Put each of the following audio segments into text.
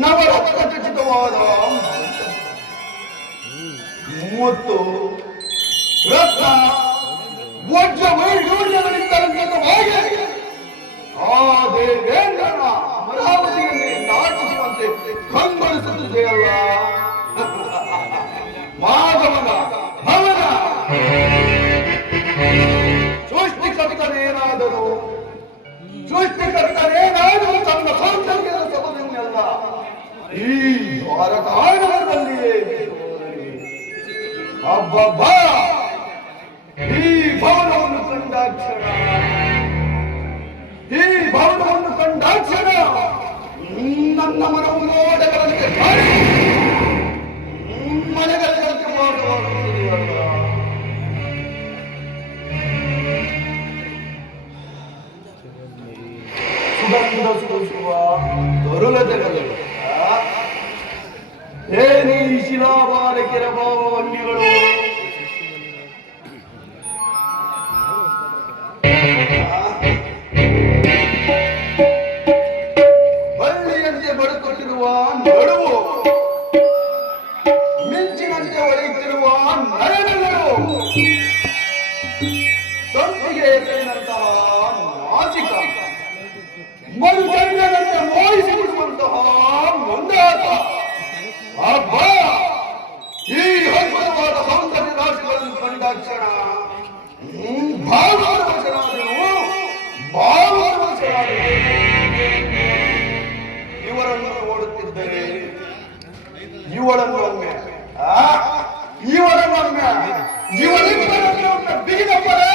ನವರತ್ನಖಚಿತವಾದ ಮತ್ತು ರತ್ನ ವಜ್ರ ವೈಢೂರ್ಯಗಳಿಂದಲಂಕೃತವಾಗಿ ಆ ದೇವೇಂದ್ರನ ಅಮರಾವತಿಯಲ್ಲಿ ನಾಟಿಸುವಂತೆ ಕಂಗೊಳಿಸುತ್ತಿದೆಯಲ್ಲ ಮಾಧವನ ಭವನ ಸೃಷ್ಟಿಕರ್ತನೇನಾದರೂ ತನ್ನ ಸೌಂದರ್ಯದ ಸಭೆಯನ್ನೆಲ್ಲ ಈ ದ್ವಾರಕಾನಗರದಲ್ಲಿಯೇ ಹಬ್ಬಬ್ಬ ಈ ಭವನವನ್ನು ಕಂಡಾಕ್ಷಣ ನನ್ನ ಮನವು ನೋಡಗಳಂತೆ ಮನೆಗಳಂತೆ ಮಾಡುತ್ತಿದೆಯಲ್ಲ. ಸುಗಂಧ ಸುರಿಸುವ ತರುಲ ಜಗಗಳು ಏನಿ ಶಿಲಾಬಾಲಕಿರ ಭಾವವನ್ಯಗಳು ಬಳ್ಳಿಯಂತೆ ಬಡುಕೊಟ್ಟಿರುವ ನಡುವು ಮಿಂಚಿನಂತೆ ಹೊಳೆಯುತ್ತಿರುವ ನಯನಗಳು ಸೊಂಟಿಗೆ ಎಸರಿನಂತಹ ನಾಸಿಕ ಮರುಚಂದ್ರನಂತೆ ಮೋಹಿಸಿಬಿಡುವಂತಹ ಮಂದಾಸ ಅಬ್ಬ ಈ ಅದ್ಭುತವಾದ ಸೌಂದರ್ಯ ರಾಶಿಗಳನ್ನು ಕಂಡಾಕ್ಷ ಇವರಿಬ್ಬರನ್ನು ಬಿಗಿದಪ್ಪರೇ.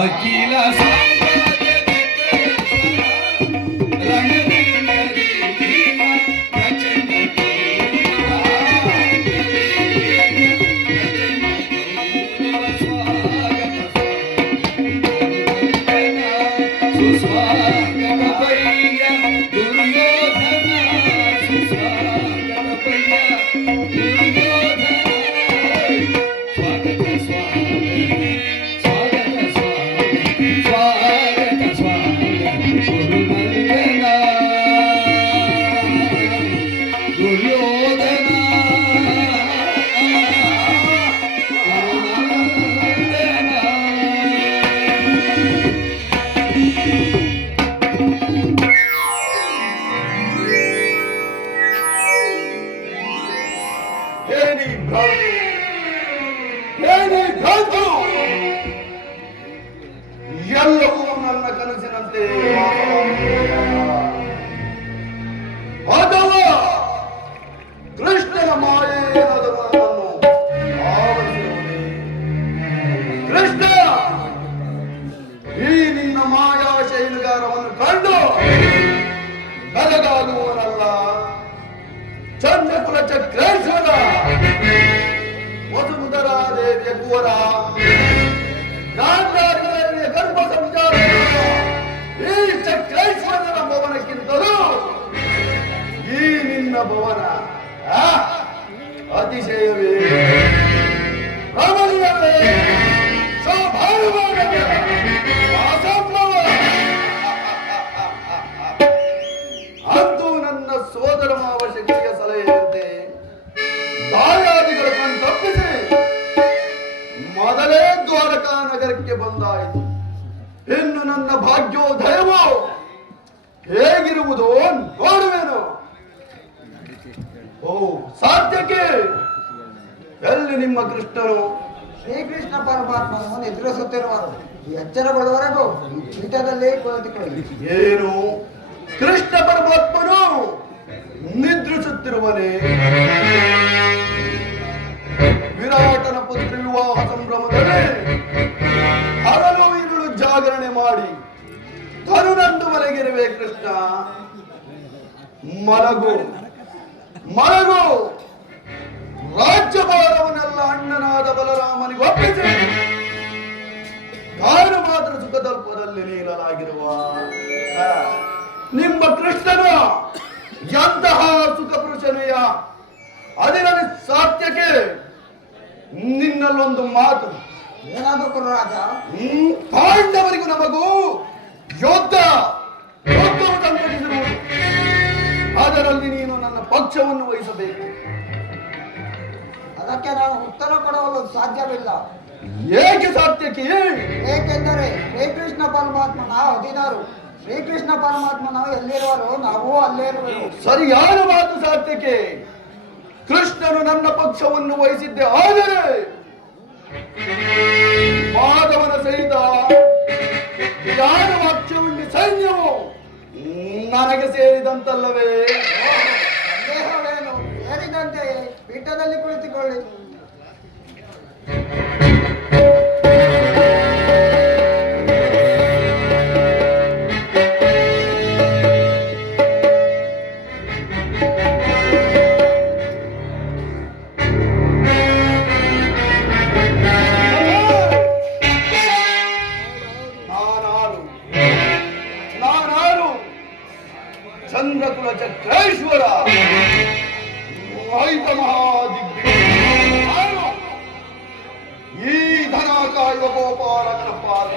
ಅಖಿಲ ಎಲ್ಲವೂ ನನ್ನ ಕನಸಿನಂತೆ ಅಥವಾ ಕೃಷ್ಣನ ಮಾಯೆ ಏನಾದರೂ ನನ್ನನ್ನು ಆವರಿಸಿರುವುದೇ? ಕೃಷ್ಣ, ಈ ನಿನ್ನ ಮಾಯಾ ಶೈಲುಗಾರವನ್ನು ಕಂಡು ಬೆರಗಾಗುವವನಲ್ಲ. ಚಂದ್ರಕುಲ ಚಕ್ರೇಶ್ವರ ವಸುಂಧರಾ ದೇವಿಯ ಕುವರ, ಗಾಂಧಾರಿಯ ಗರ್ಭ ಸಂಚಾರ ಈ ಚಕ್ರೇಶ್ವರನ ಭವನಕ್ಕಿಂತಲೂ ಈ ನಿನ್ನ ಭವನ ಅತಿಶಯವೇ, ರಮಣೀಯವೇ, ಸ್ವಾಭಾವಿಕವೇ, ಅಸಂಭವ. ಅಂತೂ ನನ್ನ ಸೋದರ ಮಾವ ಶಕ್ತಿಯ ಸಲಹೆಯಂತೆ ದಾಯಾದಿಗಳನ್ನು ತಪ್ಪಿಸಿ ಮೊದಲೇ ದ್ವಾರಕಾ ನಗರಕ್ಕೆ ಬಂದಾಯಿತು. ಇನ್ನು ನನ್ನ ಭಾಗ್ಯೋದಯವು ಹೇಗಿರುವುದು ನೋಡುವೆನು. ಓ ಸಾಧ್ಯಕ್ಕೆ ಎಲ್ಲಿ ನಿಮ್ಮ ಕೃಷ್ಣನು? ಶ್ರೀಕೃಷ್ಣ ಪರಮಾತ್ಮನನ್ನು ಎದುರಿಸುತ್ತಿರುವರು. ಎಚ್ಚರಗೊಳ್ಳುವರೆಗೂ ಪೀಠದಲ್ಲಿ ಕುಳಿತುಕೊಳ್ಳಿ. ಏನು ಕೃಷ್ಣ ಪರಮಾತ್ಮನು ನಿದ್ರಿಸುತ್ತಿರುವನೇ? ವಿರಾಟನ ಪುತ್ರಿ ವಿವಾಹ ಸಂಭ್ರಮದಲ್ಲಿ ಹಗಲು ಇರುಳು ಜಾಗರಣೆ ಮಾಡಿ ತರುಣಂದುವರೆಗೆ ಮಲಗಿರುವೆ ಕೃಷ್ಣ, ಮಲಗು ಮಲಗು. ರಾಜ್ಯಭಾರವನ್ನೆಲ್ಲ ಅಣ್ಣನಾದ ಬಲರಾಮನಿಗೆ ಒಪ್ಪಿಸಿ ನಾನು ಮಾತ್ರ ಸುಖದಲ್ಪದಲ್ಲಿ ನೀಡಲಾಗಿರುವ ನಿಮ್ಮ ಕೃಷ್ಣನು ಎಂತಹ ಸುಖ ಪುರುಷನೆಯ ಅದಿರಲಿ ಸಾತ್ಯಕ್ಕೆ ನಿನ್ನಲ್ಲೊಂದು ಮಾತು. ಏನಾದ್ರು ಗುರುರಾಜ? ಪಾಂಡವರಿಗೂ ನಮಗೂ ಯೋಧವು ಸಂಘಟಿಸಿರುವುದು. ಅದರಲ್ಲಿ ನೀನು ನನ್ನ ಪಕ್ಷವನ್ನು ವಹಿಸಬೇಕು. ಅದಕ್ಕೆ ನಾನು ಉತ್ತರ ಕೊಡಲು ಸಾಧ್ಯವಿಲ್ಲ. ಏಕೆ ಸಾತ್ಯಕ್ಕೆ? ಏಕೆಂದರೆ ಶ್ರೀಕೃಷ್ಣ ಪರಮಾತ್ಮನ ಅಧೀನರು. ಶ್ರೀಕೃಷ್ಣ ಪರಮಾತ್ಮನ ಎಲ್ಲಿರುವರು ನಾವು ಅಲ್ಲೇ ಇರುವೆವು. ಸರಿಯಾದ ಮಾತು ಸಾತ್ಯಕ್ಕೆ. ಕೃಷ್ಣನು ನನ್ನ ಪಕ್ಷವನ್ನು ವಹಿಸಿದ್ದೆ, ಆದರೆ ಮಾಧವನ ಸಹಿತ ವಾಕ್ಯವುಂಡಿ ಸೈನ್ಯವು ನನಗೆ ಸೇರಿದಂತಲ್ಲವೇ? ಸಂದೇಹವೇನು? ಸೇರಿದಂತೆ ಪೀಠದಲ್ಲಿ ಕುಳಿತುಕೊಳ್ಳಿ. ಚಂದ್ರಕುಲ ಚಕ್ರೇಶ್ವರ ಆಯ್ತ ಮಹಾದಿಗ್ಗಜ ಈ ಧನ ಕಾಯುವ ಗೋಪಾಲಕನ ಪಾದ